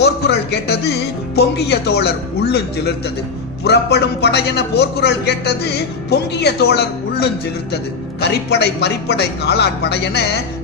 போர்க்குரல் கேட்டது, பொங்கிய தோழர் உள்ளுஞ்சிலிர்த்தது. புறப்படும் படையென போர்க்குரல் கேட்டது, பொங்கிய தோழர் உள்ளுஞ்சிலிர்த்தது. கரிப்படை பரிப்படை காலாட்படையென,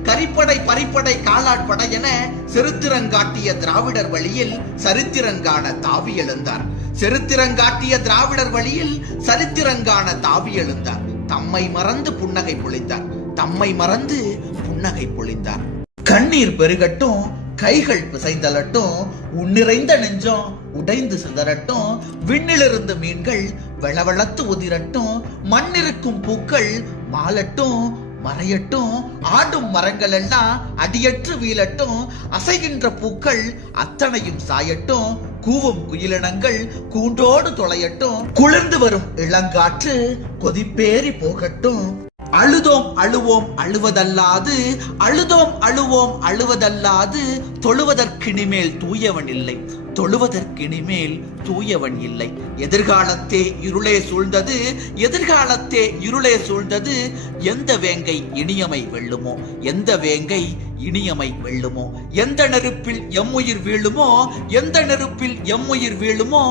கரிப்படை பரிப்படை காலாட்படையென செருத்திரங்காட்டிய திராவிடர் வழியில் சரித்திரங்கான தாவி எழுந்தார். செருத்திரங்காட்டிய திராவிடர் வழியில் சரித்திரங்கான தாவி எழுந்தார். தம்மை மறந்து புன்னகை பொழிந்தார். தம்மை மறந்து புன்னகை பொழிந்தார். கண்ணீர் பெருகட்டும், கைகள் பிசைந்தலட்டும், உன்னிறைந்த நெஞ்சம் உடைந்து சிதறட்டும், விண்ணிலிருந்து மீன்கள் வெளவெளத்து உதிரட்டும், மண்ணிருக்கும் பூக்கள் மாலட்டும் மறையட்டும், ஆடும் மரங்கள் எல்லாம் அடியற்று வீழட்டும், அசைகின்ற பூக்கள் அத்தனையும் சாயட்டும், கூவும் குயிலினங்கள் கூண்டோடு தொலையட்டும், குளிர்ந்து வரும் இளங்காற்று கொதிப்பேறி போகட்டும். அழுதோம் அழுவோம் அழுவதல்லாது, அழுதோம் அழுவோம் அழுவதல்லாது, தொழுவதற்கினிமேல் தூயவன் இல்லை, தொழுவதற்கினிமேல் தூயவன் இல்லை. எதிர்காலத்தே இருளே சூழ்ந்தது, எதிர்காலத்தே இருளே சூழ்ந்தது, எந்த வேங்கை இனியமை வெல்லுமோ, எந்த வேங்கை இனியமை வெல்லுமோ, எந்த நெருப்பில் எம்முயிர் வீழுமோ, எந்த நெருப்பில் எம்முயிர் வீழுமோ,